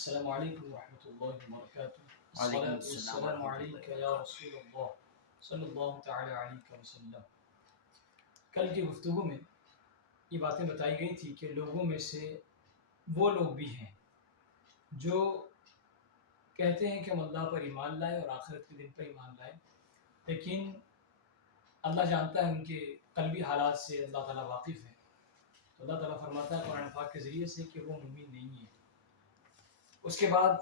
السلام علیکم ورحمۃ اللہ وبرکاتہ. وعلیکم الصلاۃ السلام والسلام ورحمۃ علیک اللہ یا رسول اللہ صلی اللہ تعالی علیہ وسلم. کل کی گفتگو میں یہ باتیں بتائی گئی تھی کہ لوگوں میں سے وہ لوگ بھی ہیں جو کہتے ہیں کہ ہم اللہ پر ایمان لائے اور آخرت کے دن پر ایمان لائے، لیکن اللہ جانتا ہے ان کے قلبی حالات سے، اللہ تعالیٰ واقف ہے. تو اللہ تعالیٰ فرماتا ہے قرآن پاک کے ذریعے سے کہ وہ مومن نہیں ہے. اس کے بعد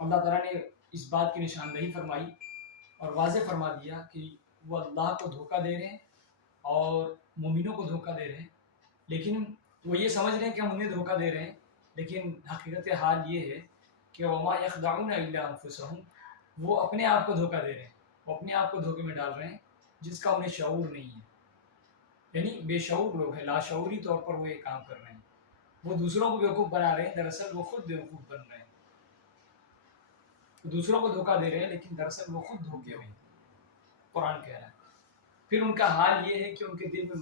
اللہ تعالیٰ نے اس بات کی نشاندہی فرمائی اور واضح فرما دیا کہ وہ اللہ کو دھوکہ دے رہے ہیں اور مومنوں کو دھوکہ دے رہے ہیں، لیکن وہ یہ سمجھ رہے ہیں کہ ہم انہیں دھوکہ دے رہے ہیں، لیکن حقیقت حال یہ ہے کہ وما یخدعون الا انفسهم، وہ اپنے آپ کو دھوکہ دے رہے ہیں، وہ اپنے آپ کو دھوکے میں ڈال رہے ہیں جس کا انہیں شعور نہیں ہے. یعنی بے شعور لوگ ہیں، لاشعوری طور پر وہ یہ کام کر رہے ہیں. وہ دوسروں کو بیوقوف بنا رہے ہیں، دراصل وہ خود بیوقوف بن رہے ہیں. دوسروں کو دھوکہ دے رہے ہیں لیکن دراصل وہ خود دھوکے ہوئے ہیں. قرآن کہہ رہا ہے. پھر ان کا حال یہ ہے کہ ان کے دل میں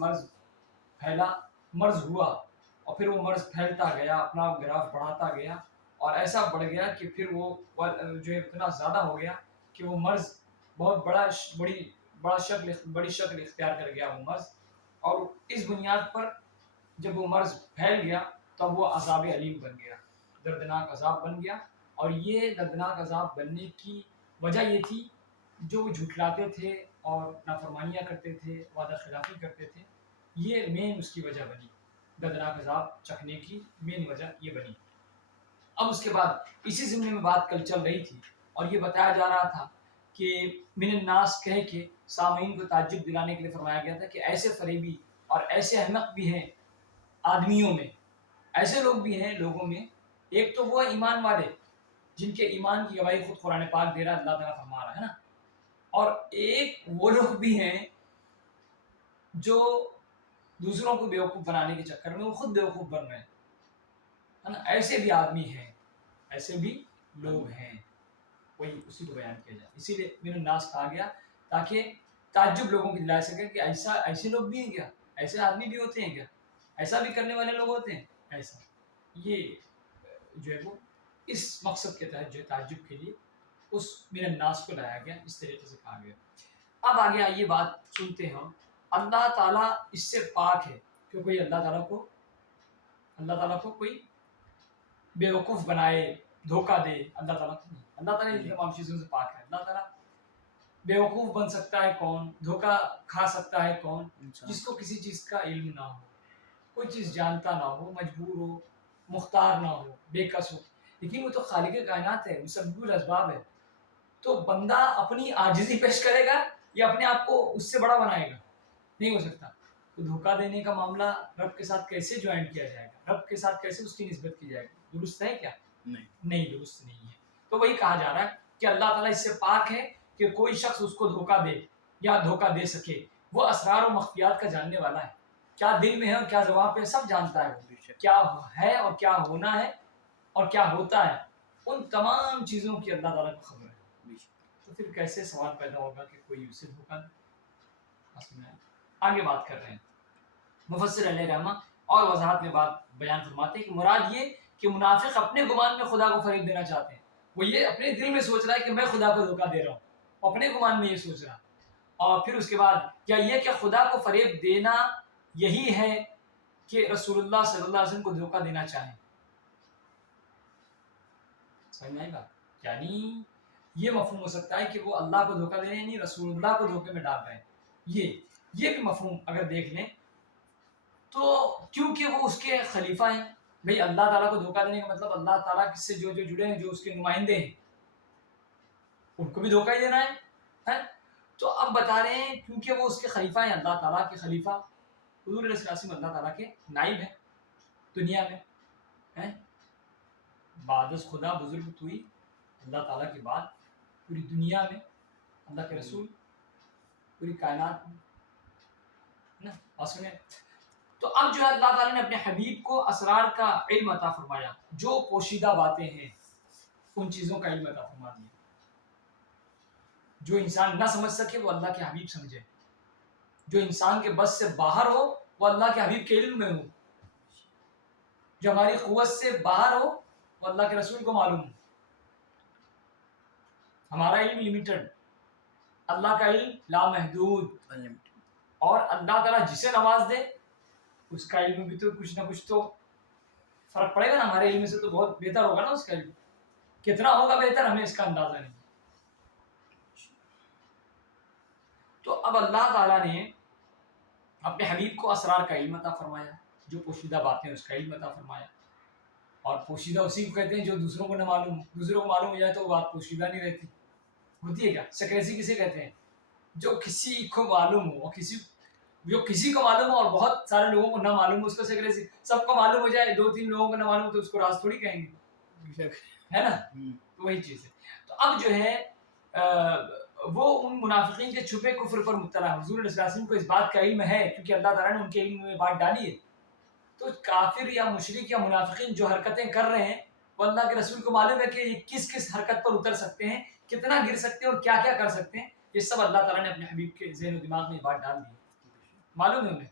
مرض ہوا اور پھر وہ مرض پھیلتا گیا، اپنا گراف بڑھاتا گیا اور ایسا بڑھ گیا کہ پھر وہ جو ہے اتنا زیادہ ہو گیا کہ وہ مرض بہت بڑی شکل اختیار کر گیا وہ مرض. اور اس بنیاد پر جب وہ مرض پھیل گیا تب وہ عذاب علیم بن گیا، دردناک عذاب بن گیا. اور یہ دردناک عذاب بننے کی وجہ یہ تھی جو وہ جھٹلاتے تھے اور نافرمانیاں کرتے تھے، وعدہ خلافی کرتے تھے. یہ مین اس کی وجہ بنی، دردناک عذاب چکھنے کی مین وجہ یہ بنی. اب اس کے بعد اسی ضمن میں بات کل چل رہی تھی اور یہ بتایا جا رہا تھا کہ من الناس کہہ کے سامعین کو تعجب دلانے کے لیے فرمایا گیا تھا کہ ایسے فریبی اور ایسے احمق بھی ہیں آدمیوں میں، ایسے لوگ بھی ہیں لوگوں میں. ایک تو وہ ایمان والے جن کے ایمان کی گواہی خود قرآن پاک دے رہا ہے، اللہ تعالیٰ فرما رہا ہے نا. اور ایک وہ لوگ بھی ہیں جو دوسروں کو بیوقوف بنانے کے چکر میں وہ خود بیوقوف بن رہے ہیں، ہے نا. ایسے بھی آدمی ہیں، ایسے بھی لوگ ہیں. وہی اسی کو بیان کیا جائے، اسی لیے من الناس کہا گیا تاکہ تعجب لوگوں کو دلا سکے کہ ایسے لوگ بھی ہیں کیا، ایسے آدمی بھی ہوتے ہیں کیا، ایسا بھی کرنے والے لوگ ہوتے ہیں. ایسا یہ جو ہے وہ اس مقصد کے تحت جو ہے تعجب کے لیے اس من الناس کو لایا گیا، اس طریقے سے کہا گیا. اب آگے آئیے بات سنتے ہیں. اللہ تعالیٰ اس سے پاک ہے کہ کوئی اللہ تعالیٰ کو کوئی بیوقوف بنائے، دھوکہ دے. اللہ تعالیٰ کو نہیں، اللہ تعالیٰ ان تمام چیزوں سے پاک ہے. اللہ تعالیٰ بیوقوف بن سکتا ہے کون، دھوکہ کھا سکتا ہے کون؟ جس کو کسی چیز کا علم نہ ہو، کوئی چیز جانتا نہ ہو، مجبور ہو، مختار نہ ہو، بے کس ہو. لیکن وہ تو خالق کائنات ہے، مسبب الاسباب ہے. تو بندہ اپنی عاجزی پیش کرے گا یا اپنے آپ کو اس سے بڑا بنائے گا؟ نہیں ہو سکتا. تو دھوکہ دینے کا معاملہ رب کے ساتھ کیسے جوائن کیا جائے گا، رب کے ساتھ کیسے اس کی نسبت کی جائے گی؟ درست ہے کیا؟ نہیں درست نہیں ہے. تو وہی کہا جا رہا ہے کہ اللہ تعالیٰ اس سے پاک ہے کہ کوئی شخص اس کو دھوکہ دے یا دھوکہ دے سکے. وہ اسرار و مخفیات کا جاننے والا ہے، کیا دل میں ہے اور کیا زبان پہ سب جانتا ہے. وہ کیا ہے اور کیا ہونا ہے اور کیا ہوتا ہے، ان تمام چیزوں کی اللہ تعالیٰ کو خبر ہے. تو پھر کیسے سوال پیدا ہوگا کہ کوئی اسے دھوکہ دے؟ آگے بات کر رہے ہیں مفسر علیہ رحمہ اور وضاحت میں بات بیان فرماتے ہیں کہ مراد یہ کہ منافق اپنے گمان میں خدا کو فریب دینا چاہتے ہیں. وہ یہ اپنے دل میں سوچ رہا ہے کہ میں خدا کو دھوکہ دے رہا ہوں، اپنے گمان میں یہ سوچ رہا. اور پھر اس کے بعد کیا یہ کہ خدا کو فریب دینا یہی ہے کہ رسول اللہ صلی اللہ علیہ وسلم کو دھوکہ دینا چاہیں؟ سمجھ میں آئے گا؟ یعنی یہ مفہوم ہو سکتا ہے کہ وہ اللہ کو دھوکہ دے رہے ہیں، یعنی رسول اللہ کو دھوکے میں ڈال رہے ہیں. یہ بھی مفہوم اگر دیکھ لیں تو کیونکہ وہ اس کے خلیفہ ہیں. بھئی اللہ تعالیٰ کو دھوکہ دینے کا مطلب اللہ تعالیٰ سے جو جڑے ہیں، جو اس کے نمائندے ہیں، ان کو بھی دھوکہ ہی دینا ہے. تو اب بتا رہے ہیں کیونکہ وہ اس کے خلیفہ ہیں، اللہ تعالیٰ کے خلیفہ حضور علیہ السلام اللہ تعالیٰ کے نائب ہیں دنیا میں. بعد از خدا بزرگ توئی، اللہ تعالیٰ کے بعد پوری دنیا میں اللہ کے رسول، پوری کائنات میں نا. تو اب جو ہے اللہ تعالیٰ نے اپنے حبیب کو اسرار کا علم عطا فرمایا، جو پوشیدہ باتیں ہیں ان چیزوں کا علم عطا فرما دیا. جو انسان نہ سمجھ سکے وہ اللہ کے حبیب سمجھے، جو انسان کے بس سے باہر ہو وہ اللہ کے حبیب کے علم میں ہو، جو ہماری قوت سے باہر ہو وہ اللہ کے رسول کو معلوم ہو. ہمارا علم لمیٹڈ، اللہ کا علم لامحدود. اور اللہ تعالیٰ جسے نواز دے اس کا علم بھی تو کچھ نہ کچھ تو فرق پڑے گا نا. ہمارے علم سے تو بہت بہتر ہوگا نا اس کا علم. کتنا ہوگا بہتر ہمیں اس کا اندازہ نہیں. تو اب اللہ تعالیٰ نے اپنے حبیب کو اسرار کا علم عطا فرمایا، جو پوشیدہ باتیں اس کا علم عطا فرمایا. اور پوشیدہ اسی کو کہتے ہیں جو دوسروں کو نہ معلوم ہو. دوسروں کو معلوم ہو جائے تو وہ بات پوشیدہ نہیں رہتی. ہوتی ہے کیا؟ سیکریسی کسے کہتے ہیں؟ جو کسی کو معلوم ہو، جو کسی کو معلوم ہو اور بہت سارے لوگوں کو نہ معلوم ہو اس کو سیکریسی. سب کو معلوم ہو جائے، 2-3 لوگوں کو نہ معلوم ہو تو اس کو راز تھوڑی کہیں گے، ہے نا؟ تو وہی چیز ہے. تو اب جو ہے وہ ان منافقین کے چھپے کفر پر مطلع ہے. حضور علیہ السلام کو اس بات کا علم ہے کیونکہ اللہ تعالیٰ نے ان کے علم میں بات ڈالی ہے. تو کافر یا مشرک یا منافقین جو حرکتیں کر رہے ہیں وہ اللہ کے رسول کو معلوم ہے کہ یہ کس کس حرکت پر اتر سکتے ہیں، کتنا گر سکتے ہیں اور کیا کیا کر سکتے ہیں. یہ سب اللہ تعالیٰ نے اپنے حبیب کے ذہن و دماغ میں بات ڈال دی. معلوم ہے انہیں،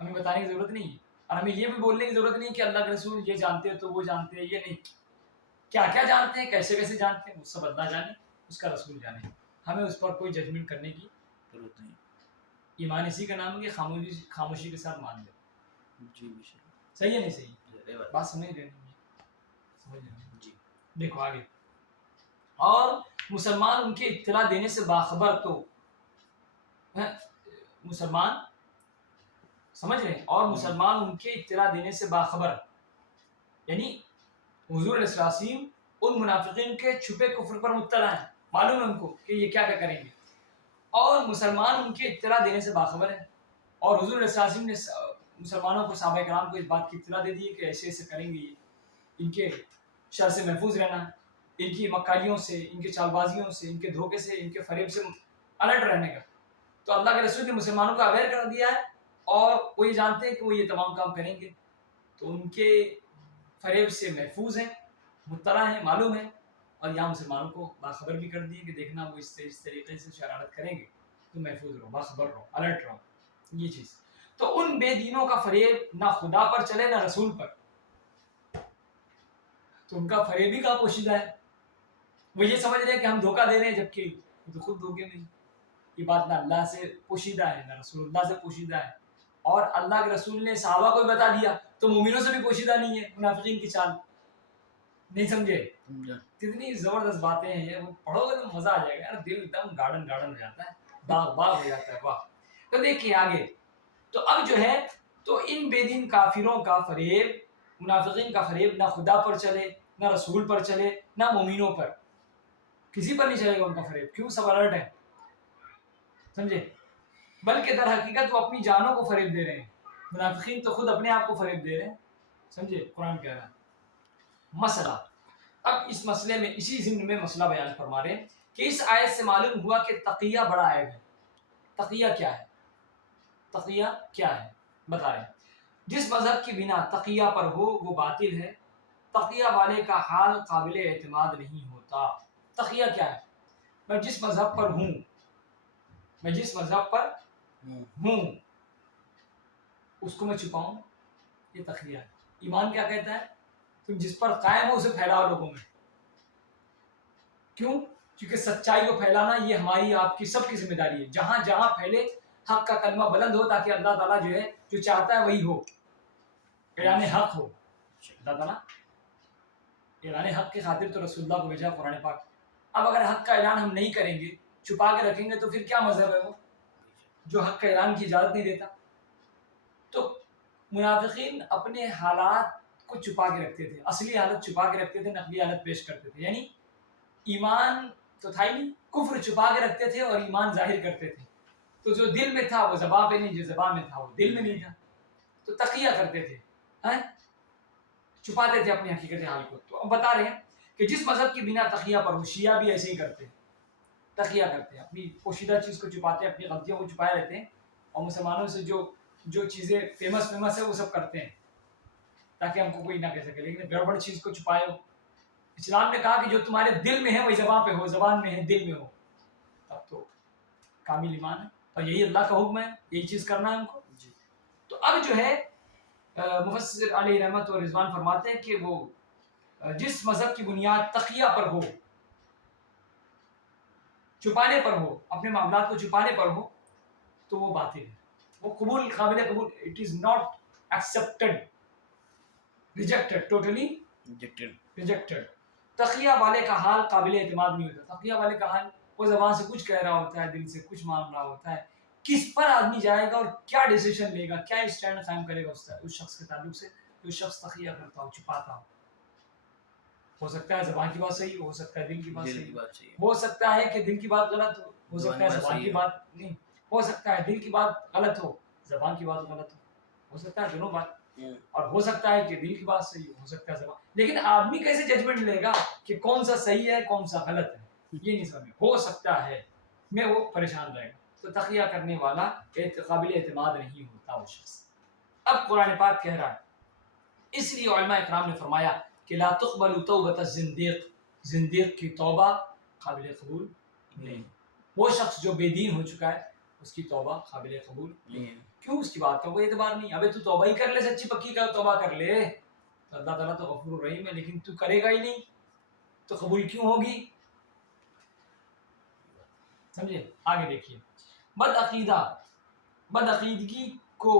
ہمیں بتانے کی ضرورت نہیں ہے. اور ہمیں یہ بھی بولنے کی ضرورت نہیں کہ اللہ کے رسول یہ جانتے ہیں تو وہ جانتے ہیں. یہ نہیں، کیا کیا جانتے ہیں، کیسے کیسے جانتے ہیں، وہ سب اللہ جانے، اس کا رسول جانے. ہمیں اس پر کوئی ججمنٹ کرنے کی ضرورت نہیں. ایمان اسی کا نام ہے کہ خاموشی کے ساتھ مان لے. جی صحیح ہے نہیں صحیح؟ بات سمجھ رہے ہیں جی. دیکھو آگے. اور مسلمان ان کی اطلاع دینے سے باخبر، تو مسلمان سمجھ رہے ہیں، اور مسلمان ان کے اطلاع دینے سے باخبر، یعنی حضور علیہ السلام ان منافقین کے چھپے کفر پر مطلع ہیں، معلوم ہے ان کو کہ یہ کیا کیا کریں گے، اور مسلمان ان کے اطلاع دینے سے باخبر ہے. اور حضور علیہ السلام نے مسلمانوں کو، صحابہ کرام کو اس بات کی اطلاع دے دی کہ ایسے ایسے کریں گے، ان کے شر سے محفوظ رہنا، ان کی مکاریوں سے، ان کے چال بازیوں سے، ان کے دھوکے سے، ان کے فریب سے الرٹ رہنے کا. تو اللہ کے رسول نے مسلمانوں کو اویئر کر دیا ہے اور وہ یہ جانتے ہیں کہ وہ یہ تمام کام کریں گے، تو ان کے فریب سے محفوظ ہیں، مطلع ہیں، معلوم ہے. اور یہاں مسلمانوں کو باخبر بھی کر دیے کہ دیکھنا وہ اس طریقے سے شرارت کریں گے تو محفوظ رہو، باخبر رہو، الرٹ رہو. یہ چیز. تو ان بے دینوں کا فریب نہ خدا پر چلے نہ رسول پر. تو ان کا فریب ہی کا پوشیدہ ہے. وہ یہ سمجھ رہے ہیں کہ ہم دھوکہ دے رہے ہیں، جبکہ وہ تو خود دھوکے میں. یہ بات نہ اللہ سے پوشیدہ ہے نہ رسول اللہ سے پوشیدہ ہے. اور اللہ کے رسول نے صحابہ کو بتا دیا تو مومنوں سے بھی پوشیدہ نہیں ہے منافقین کی چال. نہیں سمجھے؟ کتنی زبردست باتیں ہیں. وہ پڑھو گے تو مزہ آ جائے گا یار، دل ایک دم گارڈن ہو جاتا ہے، باغ باغ ہو جاتا ہے. واہ. تو دیکھیے آگے. تو اب جو ہے تو ان بے دین کافروں کا فریب، منافقین کا فریب نہ خدا پر چلے نہ رسول پر چلے نہ مومنوں پر، کسی پر نہیں چلے گا ان کا فریب. کیوں؟ سب الرٹ ہے، سمجھے؟ بلکہ در حقیقت وہ اپنی جانوں کو فریب دے رہے ہیں. منافقین تو خود اپنے آپ کو فریب دے رہے ہیں، سمجھے؟ قرآن کہہ رہا ہے. مسئلہ. اب اس مسئلے میں، اسی ضمن میں مسئلہ بیان فرما رہے ہیں کہ اس آیت سے معلوم ہوا کہ تقیہ بڑا عیب ہے. تقیہ کیا ہے؟ تقیہ کیا ہے بتا رہے ہیں. جس مذہب کی بنا تقیہ پر ہو وہ باطل ہے. تقیہ والے کا حال قابل اعتماد نہیں ہوتا. تقیہ کیا ہے؟ میں جس مذہب پر ہوں، میں جس مذہب پر ہوں اس کو میں چھپاؤں، یہ تقیہ ہے. ایمان کیا کہتا ہے؟ تم جس پر قائم ہو اسے پھیلاؤ لوگوں میں. کیوں؟ کیونکہ سچائی کو پھیلانا یہ ہماری آپ کی سب کی ذمہ داری ہے. جہاں جہاں پھیلے حق کا کلمہ بلند ہو تاکہ اللہ تعالیٰ جو ہے جو چاہتا ہے وہی ہو، اعلان حق ہو. اللہ تعالیٰ اعلان حق کی خاطر تو رسول اللہ کو بھیجا قرآن پاک. اب اگر حق کا اعلان ہم نہیں کریں گے، چھپا کے رکھیں گے، تو پھر کیا مذہب ہے وہ جو حق کا اعلان کی اجازت نہیں دیتا؟ تو منافقین اپنے حالات کو چھپا کے رکھتے تھے، اصلی حالت چھپا کے رکھتے تھے، نقلی حالت پیش کرتے تھے. یعنی ایمان تو تھا ہی نہیں، کفر چھپا کے رکھتے تھے اور ایمان ظاہر کرتے تھے. تو جو دل میں تھا وہ زبان پہ نہیں، جو زبان میں تھا وہ دل میں نہیں تھا. تو تقیہ کرتے تھے، چھپاتے تھے اپنی حقیقت حال کو. تو اب بتا رہے ہیں کہ جس مذہب کی بنا تقیہ پر ہو، شیعہ بھی ایسے ہی کرتے ہیں، تقیہ کرتے ہیں، اپنی پوشیدہ چیز کو چھپاتے ہیں، اپنی غلطیوں کو چھپائے رہتے ہیں، اور مسلمانوں سے جو چیزیں فیمس ہے وہ سب کرتے ہیں تاکہ ہم کو کوئی نہ کہہ سکے. لیکن گڑبڑ چیز کو چھپائے ہو. اسلام نے کہا کہ جو تمہارے دل میں ہے وہی زبان پہ ہو، زبان میں ہے دل میں ہو، تب تو کامل ایمان ہے. اور یہی اللہ کا حکم ہے، یہی چیز کرنا ہے ہم کو. تو اب جو ہے مفسر علیہ رحمت و رضوان فرماتے ہیں کہ وہ جس مذہب کی بنیاد تقیہ پر ہو، چھپانے پر ہو، اپنے معاملات کو چھپانے پر ہو، تو وہ باطل ہے، وہ قابل قبول، it is not accepted, rejected, totally rejected. تقیہ والے کا حال قابل اعتماد نہیں ہوتا۔ تقیہ والے کا حال، وہ زبان سے کچھ کہہ رہا ہوتا ہے، دل سے کچھ مان رہا ہوتا ہے، کس پر آدمی جائے گا اور کیا ڈیسیشن لے گا، کیا اسٹینڈ قائم کرے گا اس شخص کے تعلق سے، جو شخص تقیہ کرتا ہو، چھپاتا ہو سکتا ہے زبان کی بات صحیح ہو سکتا ہے دل کی بات صحیح ہو سکتا ہے کہ دل کی بات غلط ہو سکتا ہے زبان کی بات نہیں ہو سکتا ہے، دل کی بات غلط ہو، زبان کی بات غلط ہو سکتا ہے دونوں بات، اور ہو سکتا ہے کہ دل کی بات صحیح ہو سکتا ہے زبان، لیکن آدمی کیسے ججمنٹ لے گا کہ کون سا صحیح ہے کون سا غلط ہے، یہ نہیں سمجھ ہو سکتا ہے میں، وہ پریشان رہے گا۔ تو تقیہ کرنے والا قابل اعتماد نہیں ہوتا وہ شخص۔ اب قرآن پاک کہہ رہا ہے، اس لیے علماء اکرام نے فرمایا کہ لا تقبل توبۃ الزندیق، زندیق کی توبہ قابل قبول نہیں، وہ شخص جو بے دین ہو چکا ہے اس کی توبہ قابل قبول نہیں۔ کیوں؟ اس کی بات کا کوئی اعتبار نہیں، ابے تو توبہ ہی کر لے، سچی پکی کا توبہ کر لے، تو اللہ تعالیٰ تو غفور الرحیم ہے، لیکن تو کرے گا ہی نہیں تو قبول کیوں ہوگی؟ سمجھے؟ آگے دیکھیے، بد عقیدگی کو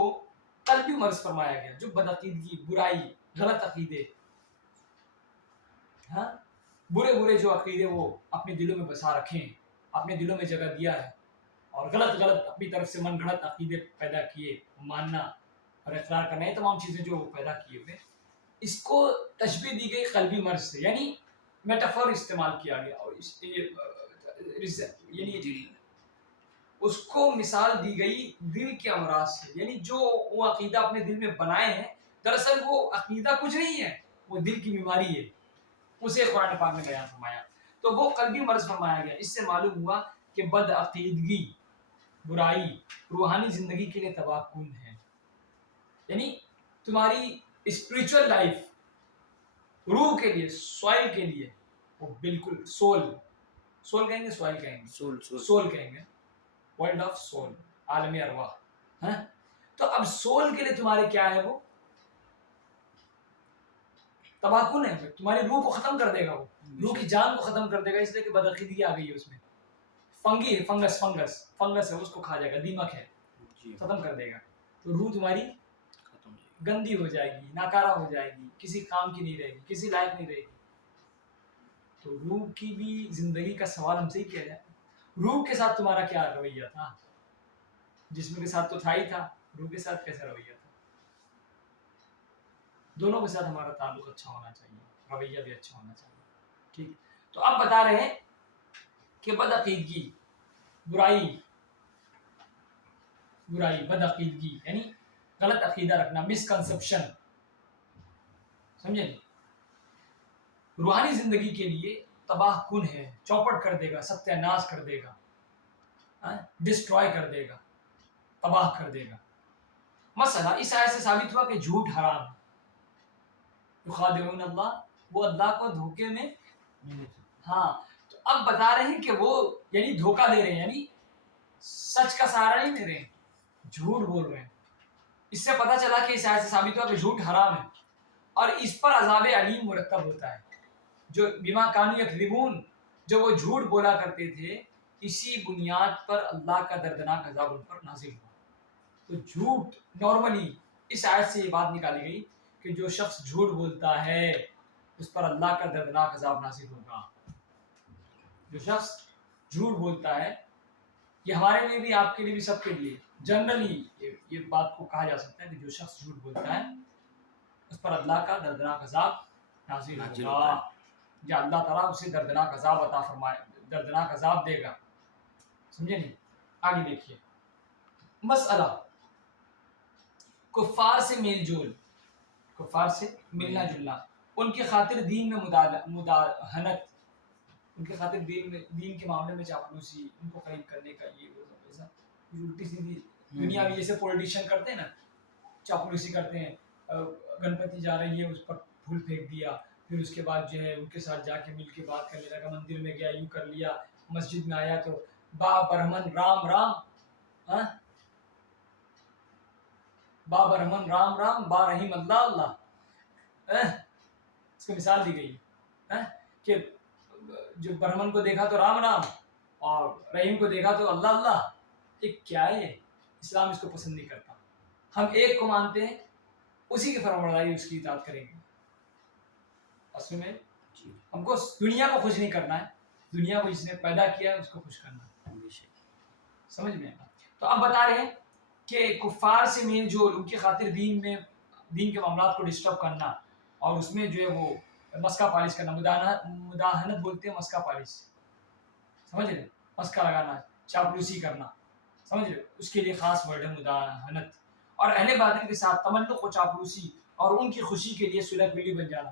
قلبی مرض فرمایا گیا، جو بد عقیدگی، برائی، غلط عقیدے، ہاں برے جو عقیدے وہ اپنے دلوں میں بسا رکھیں، اپنے دلوں میں جگہ دیا ہے، اور غلط اپنی طرف سے من گھڑت عقیدے پیدا کیے، ماننا اور اقرار کرنا، یہ تمام چیزیں جو پیدا کیے ہوئے، اس کو تشبیہ دی گئی قلبی مرض سے، یعنی میٹافور استعمال کیا گیا، اور یعنی اس کو مثال دی گئی دل کے امراض سے، یعنی جو وہ عقیدہ اپنے دل میں بنائے ہیں، دراصل وہ عقیدہ کچھ نہیں ہے، وہ دل کی بیماری ہے، اسے قرآن پاک نے بیان فرمایا، تو وہ قلبی مرض فرمایا گیا۔ اس سے معلوم ہوا کہ بد عقیدگی، برائی روحانی زندگی کے لیے تباہ کن ہے، یعنی تمہاری اسپریچول لائف، روح کے لیے، سوائل کے لیے، وہ بالکل سول کہیں گے، سوائل کہیں گے، سول کہیں گے، ورلڈ آف سول، عالم ارواح، تو اب سول کے لیے تمہارے کیا ہے، وہ تباہ کن ہے، تمہاری روح کو ختم کر دے گا، وہ روح کی جان کو ختم کر دے گا، اس لیے کہ بدعقیدگی آ گئی ہے اس میں، فنگی ہے، فنگس ہے، اس کو کھا جائے گا، دیمک ہے، ختم کر دے گا، تو روح تمہاری گندی ہو جائے گی، ناکارہ ہو جائے گی، کسی کام کی نہیں رہے گی، کسی لائق نہیں رہے گی۔ تو روح کی بھی زندگی کا سوال ہم سے ہی کیا جائے، روح کے ساتھ تمہارا کیا رویہ تھا؟ جسم کے ساتھ تو تھا ہی تھا، روح کے ساتھ کیسا رویہ تھا؟ دونوں کے ساتھ ہمارا تعلق اچھا ہونا چاہیے، رویہ بھی اچھا ہونا چاہیے، ٹھیک۔ تو اب بتا رہے ہیں کہ بد عقیدگی، برائی، بد عقیدگی یعنی غلط عقیدہ رکھنا، مسکنسپشن، سمجھے؟ روحانی زندگی کے لیے تباہ کن ہے، چوپٹ کر دے گا، ستیہ ناش کر دے گا، ڈسٹروائے کر دے گا، تباہ کر دے گا۔ مسئلہ اس آیت سے ثابت ہوا کہ جھوٹ حرام ہے، یخادعون اللہ، وہ اللہ کو دھوکے میں، ہاں، تو اب بتا رہے ہیں کہ وہ یعنی دھوکہ دے رہے ہیں، یعنی سچ کا سہارا نہیں دے رہے ہیں، جھوٹ بول رہے ہیں۔ اس سے پتہ چلا کہ اس آیت سے ثابت ہوا کہ جھوٹ حرام ہے، اور اس پر عذاب علیم مرتب ہوتا ہے، جو بما کانوا یکذبون، جو وہ جھوٹ بولا کرتے تھے، اسی بنیاد پر اللہ کا دردناک عذاب ان پر نازل ہوا۔ تو جھوٹ نارملی اس آیت سے یہ بات نکالی گئی کہ جو شخص جھوٹ بولتا ہے اس پر اللہ کا دردناک عذاب نازل ہوگا۔ جو شخص جھوٹ بولتا ہے، یہ ہمارے لیے بھی، آپ کے لیے بھی، سب کے لیے جنرلی یہ بات کو کہا جا سکتا ہے کہ جو شخص جھوٹ بولتا ہے اس پر اللہ کا دردناک عذاب نازل ہوگا، یا اللہ تعالیٰ اسے دردناک عذاب عطا فرمائے، دردناک عذاب دے گا، سمجھے نہیں؟ آگے دیکھیے، مسئلہ کفار سے میل جول، کفار سے ملنا جلنا، ان کی خاطر دین میں مداہنت، ان کے خاطر دین کے معاملے میں چاپلوسی، ان کو قریب کرنے کا یہ وہ سب ایسا الٹی سیدھی دنیا میں جیسے پولیٹیشین کرتے ہیں نا، چاپلوسی کرتے ہیں، گنپتی جا رہی ہے اس پر پھول پھینک دیا، پھر اس کے بعد جو ہے ان کے ساتھ جا کے مل کے بات کرنے لگا، مندر میں گیا یوں کر لیا، مسجد میں آیا تو با برہمن رام رام، با برہمن رام رام، با رحیم اللہ اللہ، اس کو مثال دی گئی ہے کہ جو برہمن کو دیکھا تو رام رام اور رحیم کو دیکھا تو اللہ اللہ. یہ کیا ہے؟ اسلام اس کو پسند نہیں کرتا. ہم ایک کو مانتے ہیں, اسی کی فرمانبرداری اس کی اطاعت کریں گے. اصل میں ہم کو دنیا کو خوش نہیں کرنا ہے, دنیا کو جس نے پیدا کیا ہے اس کو خوش کرنا ہے. سمجھ میں. تو اب بتا رہے ہیں کہ کفار سے میل جول, ان کی خاطر دین کے معاملات کو ڈسٹرب کرنا, اور اس میں جو ہے وہ مسکا پالش کرنا, مداہنت بولتے ہیں مسکا پالش, سمجھ رہے, مسکا لگانا, چاپلوسی کرنا, سمجھ رہے, اس کے لیے خاص ورڈ ہے مداہنت. اور اہل باطل کے ساتھ تملق و چاپلوسی اور ان کی خوشی کے لیے صلح کلی بن جانا.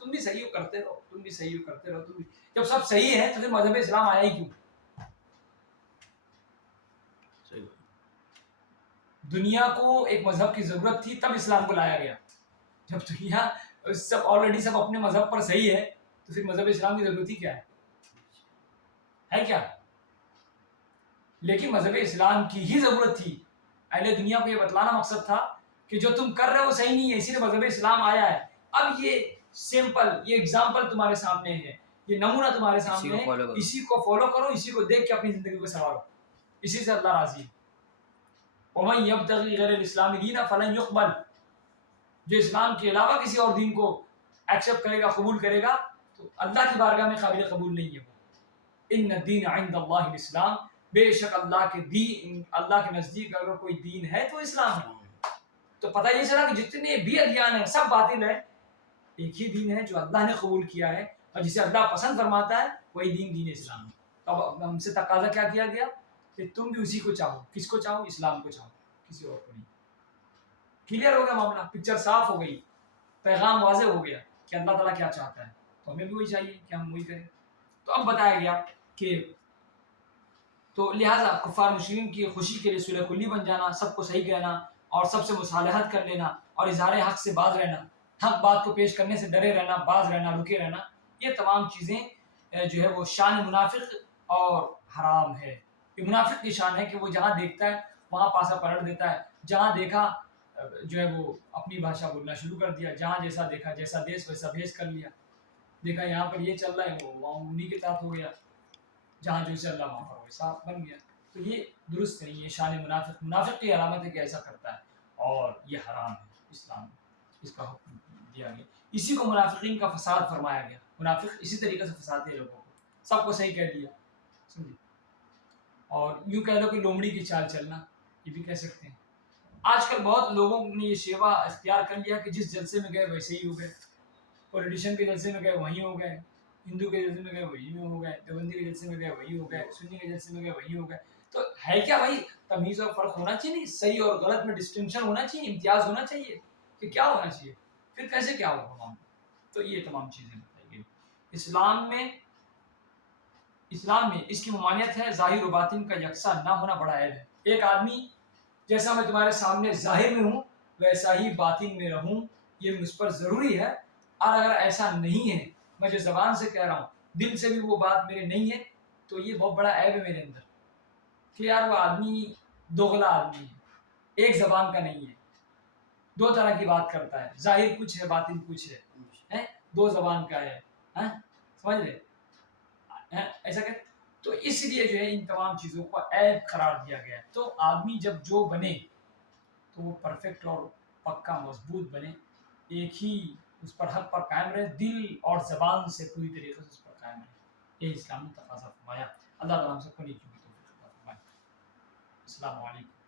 تم بھی صحیح کرتے رہو, تم بھی صحیح کرتے رہو, تم بھی. جب سب صحیح ہے تو پھر مذہب اسلام آیا ہی کیوں؟ دنیا کو ایک مذہب کی ضرورت تھی, تب اسلام کو لایا گیا. جب دنیا سب آلریڈی سب اپنے مذہب پر صحیح ہے تو پھر مذہب اسلام کی ضرورت ہی کیا ہے کیا؟ لیکن مذہب اسلام کی ہی ضرورت تھی. اہل دنیا کو یہ بتلانا مقصد تھا کہ جو تم کر رہے ہو وہ صحیح نہیں ہے, اسی لیے مذہب اسلام آیا ہے. اب یہ سمپل, یہ اگزامپل تمہارے سامنے ہے, یہ نمونہ تمہارے سامنے ہے, اسی کو فالو کرو, اسی کو دیکھ کے اپنی زندگی کو سنوارو, اسی سے اللہ راضی ہے. وَمَن يَبْتَغِي غَيْرَ الْإِسْلَامِ دِينًا فَلَن يُقْبَلَ, جو اسلام کے علاوہ کسی اور دین کو ایکسیپٹ کرے گا, قبول کرے گا, تو اللہ کی بارگاہ میں قابل قبول نہیں ہے. ان الدین عند اللہ الاسلام, بے شک اللہ کے دین, اللہ کے نزدیک اگر کوئی دین ہے تو اسلام ہے. تو پتہ یہ چلا کہ جتنے بھی ادیان ہیں سب باطل ہیں, ایک ہی دین ہے جو اللہ نے قبول کیا ہے اور جسے اللہ پسند فرماتا ہے, وہی دین اسلام ہے. اب ہم سے تقاضا کیا کیا گیا کہ تم بھی اسی کو چاہو. کس کو چاہو؟ اسلام کو چاہو, کسی اور کو نہیں. کلیئر ہو گیا معاملہ, پکچر صاف ہو گئی, پیغام واضح ہو گیا کہ اللہ تعالیٰ کیا چاہتا ہے, تو ہمیں بھی وہی چاہیے کہ ہم وہی کریں. تو اب بتایا گیا کہ تو لہٰذا کفار مشرکین کی خوشی کے لیے صلح کلی بن جانا, سب کو صحیح کہنا اور سب سے مصالحت کر لینا اور اظہار حق سے باز رہنا, حق بات کو پیش کرنے سے ڈرے رہنا, باز رہنا, رکے رہنا, یہ تمام چیزیں جو ہے وہ شان منافق اور حرام ہے. یہ منافق کی شان ہے کہ وہ جہاں دیکھتا ہے وہاں پاسا پلٹ دیتا ہے, جہاں دیکھا جو ہے وہ اپنی بھاشا بولنا شروع کر دیا, جہاں جیسا دیکھا, جیسا دیش ویسا بھیس کر لیا, دیکھا یہاں پر یہ چل رہا ہے وہ وہاں انہی کے ساتھ ہو گیا, جہاں جو سے اللہ وہاں پر ویسا بن گیا. تو یہ درست نہیں ہے, شان منافق, منافق کی علامت ہے کہ ایسا کرتا ہے, اور یہ حرام ہے. اسلام اس کا حکم دیا گیا. اسی کو منافقین کا فساد فرمایا گیا. منافق اسی طریقے سے فسادتے ہیں لوگوں کو, سب کو صحیح کہہ دیا, سمجھے. اور یوں کہہ لو کہ لومڑی کی چال چلنا, یہ بھی کہہ سکتے ہیں. آج کل بہت لوگوں نے یہ شیوا اختیار کر لیا کہ جس جلسے میں گئے ویسے ہی ہو گئے, پولیٹیشین کے جلسے میں گئے وہیں ہو گئے, ہندو کے جلسے میں گئے وہی میں ہو گئے, دیوبندی کے جلسے میں گئے وہی ہو گئے, سنی کے جلسے میں گئے وہی ہو گئے. تو ہے کیا بھائی, تمیز اور فرق ہونا چاہیے, صحیح اور غلط میں ڈسٹنکشن ہونا چاہیے, امتیاز ہونا چاہیے, کہ کیا ہونا چاہیے, پھر کیسے کیا ہوگا معاملہ. تو یہ تمام چیزیں بتائی گئی. اسلام میں اس کی ممانعت ہے, ظاہر و باطن کا یکساں نہ ہونا بڑا عیب ہے. ایک آدمی جیسا میں تمہارے سامنے ظاہر میں ہوں ویسا ہی باطن میں رہوں, یہ مجھ پر ضروری ہے. اور اگر ایسا نہیں ہے, میں جو زبان سے کہہ رہا ہوں دل سے بھی وہ بات میرے نہیں ہے, تو یہ بہت بڑا عیب ہے میرے اندر, کہ یار وہ آدمی دوغلا آدمی ہے, ایک زبان کا نہیں ہے, دو طرح کی بات کرتا ہے, ظاہر کچھ ہے باطن کچھ ہے, دو زبان کا ہے, سمجھ رہے ایسا کہ. تو اس لیے جو ہے ان تمام چیزوں کو عیب قرار دیا گیا ہے. تو آدمی جب جو بنے تو وہ پرفیکٹ اور پکا مضبوط بنے, ایک ہی اس پر حق پر قائم رہے, دل اور زبان سے پوری طریقے سے اس پر قائم رہے. یہ اسلام نے تقاضا فرمایا. اللہ تعالیٰ ہم سب کو نیکی کی توفیق عطا فرمائے. السلام علیکم.